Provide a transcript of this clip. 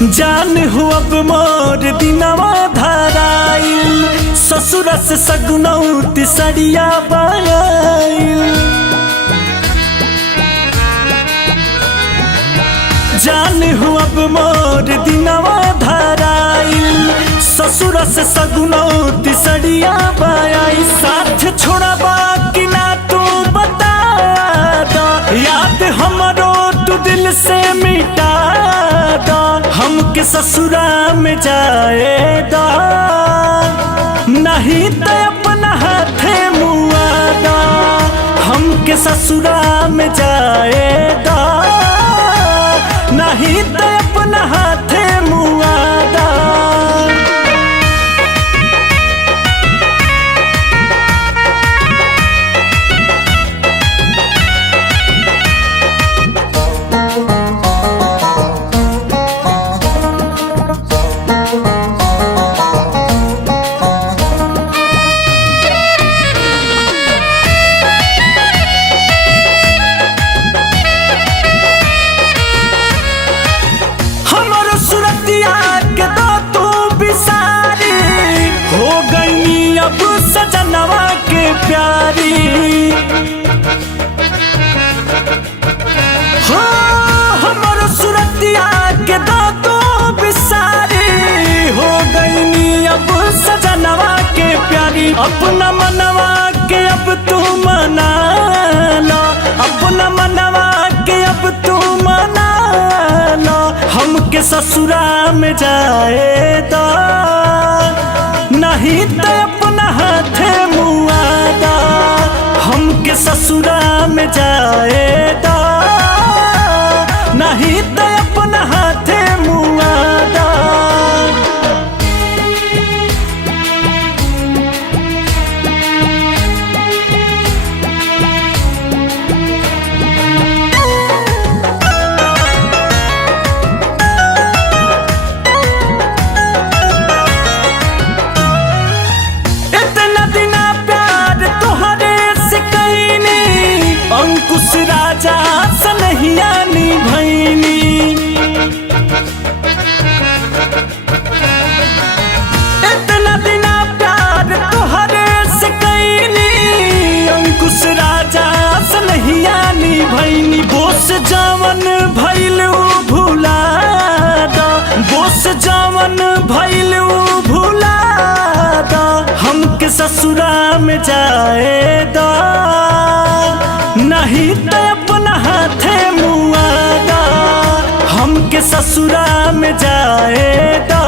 जान हो अब मोर दिनवा धराइल, ससुर से सगुनौती सड़िया बाइल। जान हो अब मोर दिनवा धराइल, ससुर से सगुनौती सड़िया बाइल। साथ छोड़बा कि ना तू बता दा, याद हमरो तू दिल से मिटा दा। हमके ससुरा में जाएगा नहीं तो अपना हाथे मुआदा। हमके ससुरा में जाएगा नहीं तो अपना हाथे मुआदा। अब सजनवा के प्यारी हो, हमारो सूरतिया के दो बिसारी हो गई। अब सजनवा के प्यारी, अपना मनवा के अब तू मना लो, अपना मनवा के अब तू मना लो। हमके ससुरा में जाएगा नहीं तो अपना हाथे मुआदा। हमके ससुरा में जाएगा नहीं तो अपना हाथे मुआदा। अंकुश राजा सनहिया निभैनी, इतना दिना प्यार तोहरे से कैनी। अंकुश राजा सनहिया निभैनी, बोस जवन भइल भुला दा, बोस जवन भइल भुला दा। हमके ससुरा में जाएगा नहीं तो अपना हाथे मुआदा। हमके ससुरा में जाएगा